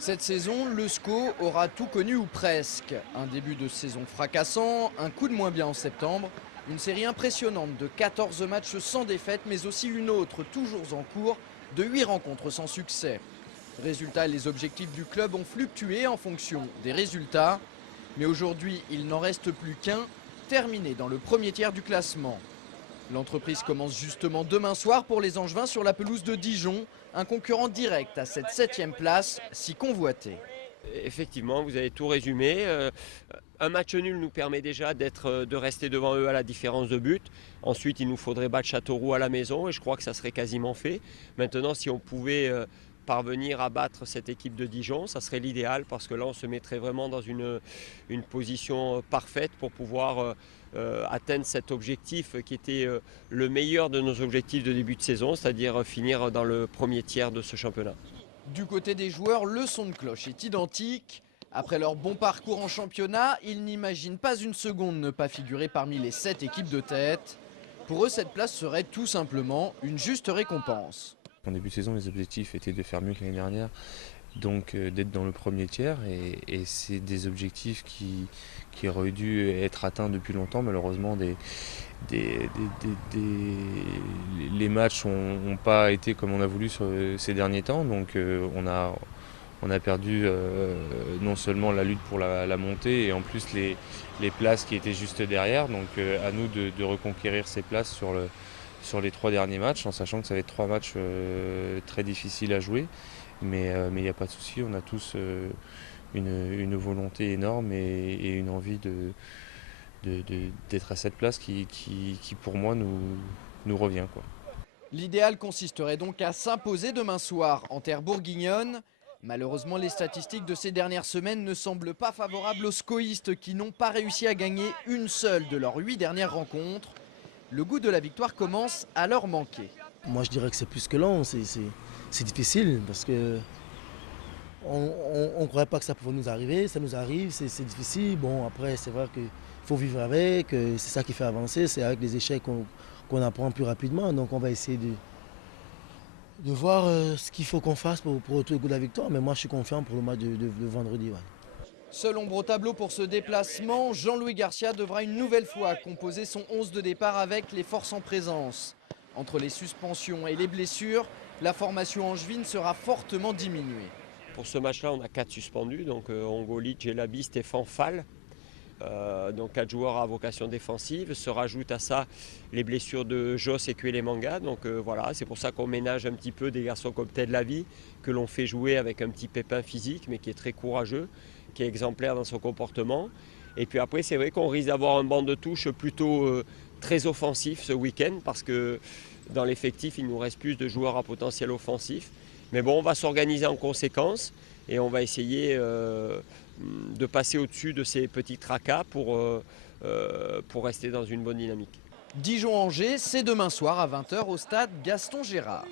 Cette saison, le SCO aura tout connu ou presque. Un début de saison fracassant, un coup de moins bien en septembre, une série impressionnante de 14 matchs sans défaite, mais aussi une autre toujours en cours de 8 rencontres sans succès. Résultat, les objectifs du club ont fluctué en fonction des résultats. Mais aujourd'hui, il n'en reste plus qu'un, terminé dans le premier tiers du classement. L'entreprise commence justement demain soir pour les Angevins sur la pelouse de Dijon, un concurrent direct à cette 7e place, si convoitée. Effectivement, vous avez tout résumé. Un match nul nous permet déjà de rester devant eux à la différence de but. Ensuite, il nous faudrait battre Châteauroux à la maison et je crois que ça serait quasiment fait. Maintenant, si on pouvait parvenir à battre cette équipe de Dijon, ça serait l'idéal parce que là, on se mettrait vraiment dans une position parfaite pour pouvoir atteindre cet objectif qui était le meilleur de nos objectifs de début de saison, c'est-à-dire finir dans le premier tiers de ce championnat. Du côté des joueurs, le son de cloche est identique. Après leur bon parcours en championnat, ils n'imaginent pas une seconde ne pas figurer parmi les 7 équipes de tête. Pour eux, cette place serait tout simplement une juste récompense. En début de saison, les objectifs étaient de faire mieux que l'année dernière, donc d'être dans le premier tiers. Et c'est des objectifs qui auraient dû être atteints depuis longtemps. Malheureusement, les matchs n'ont pas été comme on a voulu sur ces derniers temps. Donc on a perdu non seulement la lutte pour la montée et en plus les places qui étaient juste derrière. Donc à nous de reconquérir ces places sur les 3 derniers matchs, en sachant que ça va être 3 matchs très difficiles à jouer. Mais il n'y a pas de souci, on a tous une volonté énorme et une envie d'être à cette place qui pour moi nous revient, quoi. L'idéal consisterait donc à s'imposer demain soir en terre bourguignonne. Malheureusement, les statistiques de ces dernières semaines ne semblent pas favorables aux scoïstes qui n'ont pas réussi à gagner une seule de leurs 8 dernières rencontres. Le goût de la victoire commence à leur manquer. Moi je dirais que c'est plus que long, c'est difficile parce que on ne croyait pas que ça pouvait nous arriver, ça nous arrive, c'est difficile. Bon après c'est vrai qu'il faut vivre avec, c'est ça qui fait avancer, c'est avec les échecs qu'on apprend plus rapidement. Donc on va essayer de voir ce qu'il faut qu'on fasse pour retrouver le goût de la victoire. Mais moi je suis confiant pour le match de vendredi. Ouais. Seul ombre au tableau pour ce déplacement, Jean-Louis Garcia devra une nouvelle fois composer son 11 de départ avec les forces en présence. Entre les suspensions et les blessures, la formation angevine sera fortement diminuée. Pour ce match-là, on a 4 suspendus, donc Ongoli, Djelabi, Stéphane Fall. Donc 4 joueurs à vocation défensive. Se rajoutent à ça les blessures de Joss et Kuelemanga. Donc voilà, c'est pour ça qu'on ménage un petit peu des garçons comme Ted Lavie, que l'on fait jouer avec un petit pépin physique, mais qui est très courageux, qui est exemplaire dans son comportement. Et puis après, c'est vrai qu'on risque d'avoir un banc de touche plutôt très offensif ce week-end, parce que dans l'effectif, il nous reste plus de joueurs à potentiel offensif. Mais bon, on va s'organiser en conséquence et on va essayer de passer au-dessus de ces petits tracas pour rester dans une bonne dynamique. Dijon-Angers, c'est demain soir à 20 h au stade Gaston Gérard.